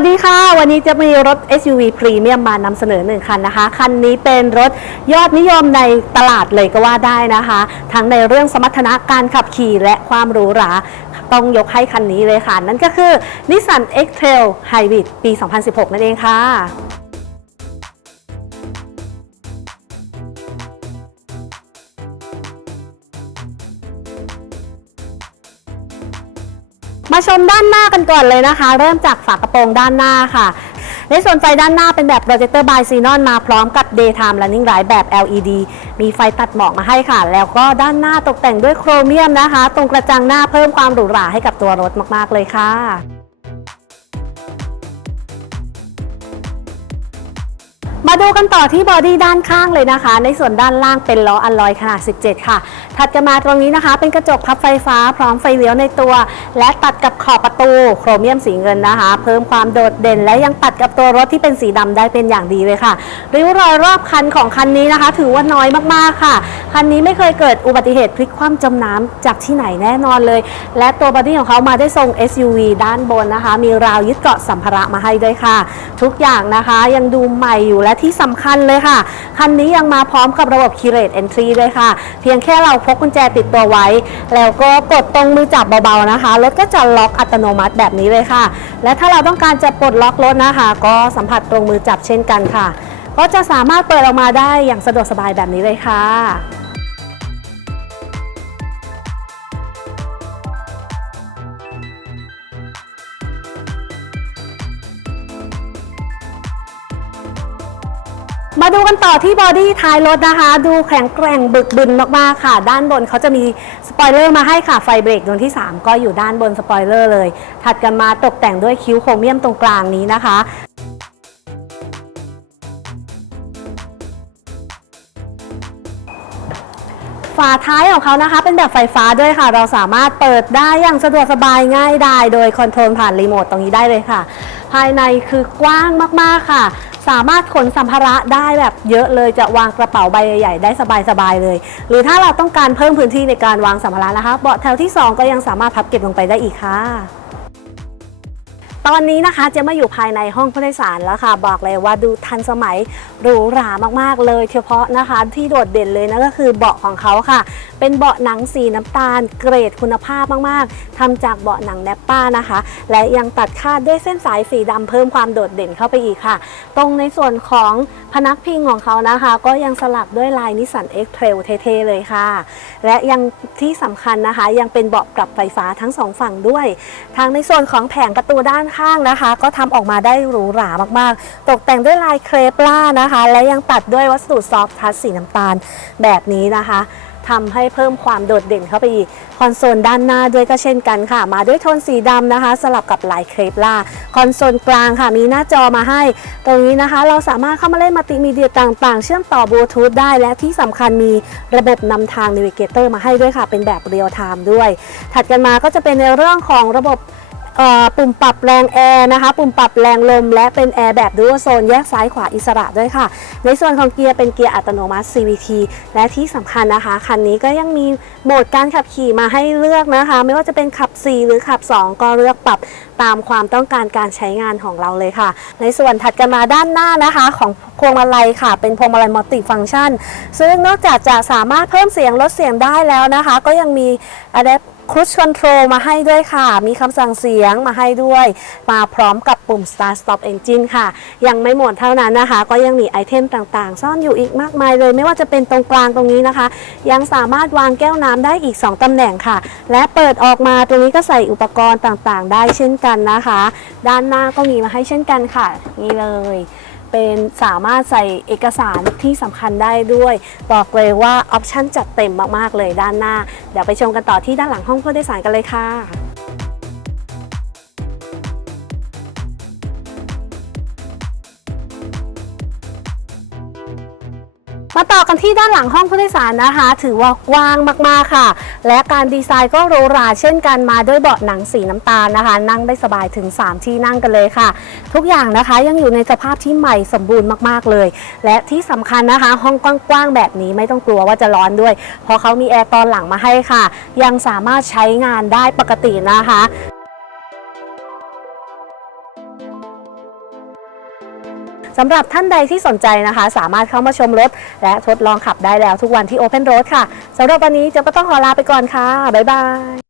วัสดีค่ะ วันนี้จะมีรถ SUV พรีเมียมมานำเสนอหนึ่งคันนะคะ คันนี้เป็นรถยอดนิยมในตลาดเลยก็ว่าได้นะคะ ทั้งในเรื่องสมรรถนะการขับขี่และความหรูหราต้องยกให้คันนี้เลยค่ะ นั่นก็คือ Nissan X-Trail Hybrid ปี 2016 นั่นเองค่ะ มาชมด้านหน้ากันก่อนเลยนะคะ เริ่มจากฝากระโปรงด้านหน้าค่ะ ในส่วนไฟด้านหน้าเป็นแบบโปรเจคเตอร์บายซีนอนมาพร้อมกับ Daytime Running Light แบบ LED มีไฟตัดหมอกมาให้ค่ะ แล้วก็ด้านหน้าตกแต่งด้วยโครเมียมนะคะ ตรงกระจังหน้าเพิ่มความหรูหราให้กับตัวรถมากๆเลยค่ะ มาดูกันต่อที่บอดี้ด้านข้างเลยนะคะ ในส่วนด้านล่างเป็นล้ออัลลอยขนาด 17 ค่ะ ถัดกันมาตรงนี้นะคะ เป็นกระจกพับไฟฟ้าพร้อมไฟเลี้ยวในตัว และตัดกับขอบประตูโครเมียมสีเงินนะคะ เพิ่มความโดดเด่น และยังตัดกับตัวรถที่เป็นสีดำได้เป็นอย่างดีเลยค่ะริ้วรอยรอบคันของคันนี้นะคะ ถือว่าน้อยมากๆค่ะ คันนี้ไม่เคยเกิดอุบัติเหตุพลิกคว่ำจมน้ำจากที่ไหนแน่นอนเลย และตัวบอดี้ของเขามาได้ทรง SUV ด้านบนนะคะ มีราวยึดเกาะสัมภาระมาให้ด้วยค่ะ ทุกอย่างนะคะยังดูใหม่อยู่และที่สำคัญเลยค่ะ คันนี้ยังมาพร้อมกับระบบ Keyless Entry ด้วยค่ะ เพียงแค่เราพกกุญแจติดตัวไว้ แล้วก็กดตรงมือจับเบาๆนะคะ รถก็จะล็อกอัตโนมัติแบบนี้เลยค่ะ และถ้าเราต้องการจะปลดล็อกรถนะคะ ก็สัมผัสตรงมือจับเช่นกันค่ะ ก็จะสามารถเปิดออกมาได้อย่างสะดวกสบายแบบนี้เลยค่ะ มาดูกันต่อที่บอดี้ท้ายรถนะคะ ดูแข็งแกร่งบึกบึนมากๆค่ะ ด้านบนเขาจะมีสปอยเลอร์มาให้ค่ะ ไฟเบรกดวงที่ 3 ก็อยู่ด้านบนสปอยเลอร์เลย ถัดกันมาตกแต่งด้วยคิ้วโครเมียมตรงกลางนี้นะคะฝาท้ายของเขานะคะ เป็นแบบไฟฟ้าด้วยค่ะ เราสามารถเปิดได้อย่างสะดวกสบายง่ายดายโดยคอนโทรลผ่านรีโมทตรงนี้ได้เลยค่ะ ภายในคือกว้างมากๆค่ะ สามารถขนสัมภาระได้แบบเยอะเลยจะวางกระเป๋าใบใหญ่ๆได้สบายๆเลย หรือถ้าเราต้องการเพิ่มพื้นที่ในการวางสัมภาระนะคะ เบาะแถวที่ 2 ก็ยังสามารถพับเก็บลงไปได้อีกค่ะ ตอนนี้นะคะเจะมาอยู่ภายในห้องผู้โดยสารแล้วค่ะ บอกเลยว่าดูทันสมัยหรูหรามากๆเลย เฉพาะนะคะที่โดดเด่นเลยนั่นก็คือเบาะของเขาค่ะ เป็นเบาะหนังสีน้ำตาล เกรดคุณภาพมากๆทำจากเบาะหนังแนปป้านะคะ และยังตัดคาดด้วยเส้นสายสีดำเพิ่มความโดดเด่นเข้าไปอีกค่ะ ตรงในส่วนของพนักพิงของเขานะคะ ก็ยังสลับด้วยลายนิสสัน X-Trail เท่ๆเลยค่ะ และยังที่สำคัญนะคะ ยังเป็นเบาะปรับไฟฟ้าทั้งสองฝั่งด้วย ทางในส่วนของแผงประตูด้านข้างนะคะ ก็ทำออกมาได้หรูหรามากๆ ตกแต่งด้วยลายเครปล่านะคะ และยังตัดด้วยวัสดุซอฟทัชสีน้ำตาลแบบนี้นะคะทำให้เพิ่มความโดดเด่นเข้าไปอีกคอนโซลด้านหน้าด้วยก็เช่นกันค่ะ มาด้วยโทนสีดำนะคะ สลับกับลายเครปล่าคอนโซลกลางค่ะมีหน้าจอมาให้ ตรงนี้นะคะ เราสามารถเข้ามาเล่นมัลติมีเดียต่างๆ เชื่อมต่อบลูทูธได้ และที่สำคัญมีระบบนำทาง Navigator มาให้ด้วยค่ะ เป็นแบบเรียลไทม์ด้วย ถัดกันมาก็จะเป็นในเรื่องของระบบ ปุ่มปรับแรงแอร์นะคะ ปุ่มปรับแรงลม และเป็นแอร์แบบดูโซนแยกซ้ายขวาอิสระด้วยค่ะ ในส่วนของเกียร์เป็นเกียร์อัตโนมัติ CVT และที่สำคัญนะคะคันนี้ก็ยังมีโหมดการขับขี่มาให้เลือกนะคะ ไม่ว่าจะเป็นขับ 4 หรือขับ 2 ก็เลือกปรับตามความต้องการการใช้งานของเราเลยค่ะ ในส่วนถัดกันมาด้านหน้านะคะ ของพวงมาลัยค่ะ เป็นพวงมาลัยมัลติฟัง c t ชัน ซึ่งนอกจากจะสามารถเพิ่มเสียงลดเสียงได้แล้วนะคะ ก็ยังมี Adapt Cruise Control มาให้ด้วยค่ะ มีคำสั่งเสียงมาให้ด้วย มาพร้อมกับปุ่ม Start Stop Engine ค่ะ ยังไม่หมดเท่านั้นนะคะ ก็ยังมีไอเทมต่างๆ ซ่อนอยู่อีกมากมายเลย ไม่ว่าจะเป็นตรงกลางตรงนี้นะคะ ยังสามารถวางแก้วน้ำได้อีก 2ตำแหน่งค่ะ และเปิดออกมาตรงนี้ก็ใส่อุปกรณ์ต่างๆ ได้เช่นกันนะคะ ด้านหน้าก็มีมาให้เช่นกันค่ะ นี่เลย เป็นสามารถใส่เอกสารที่สำคัญได้ด้วย บอกเลยว่าออปชั่นจัดเต็มมาก ๆ เลยด้านหน้า เดี๋ยวไปชมกันต่อที่ด้านหลังห้องผู้โดยสารกันเลยค่ะ มาต่อกันที่ด้านหลังห้องผู้โดยสารนะคะ ถือว่ากว้างมากๆค่ะ และการดีไซน์ก็หรูหราเช่นกันมาด้วยเบาะหนังสีน้ำตาลนะคะ นั่งได้สบายถึง 3 ที่นั่งกันเลยค่ะ ทุกอย่างนะคะยังอยู่ในสภาพที่ใหม่สมบูรณ์มากๆเลย และที่สำคัญนะคะ ห้องกว้างๆแบบนี้ไม่ต้องกลัวว่าจะร้อนด้วย เพราะเขามีแอร์ตอนหลังมาให้ค่ะ ยังสามารถใช้งานได้ปกตินะคะ สำหรับท่านใดที่สนใจนะคะ สามารถเข้ามาชมรถ และทดลองขับได้แล้วทุกวันที่ Open Road ค่ะสำหรับวันนี้จะต้องขอลาไปก่อนค่ะ บ๊ายบาย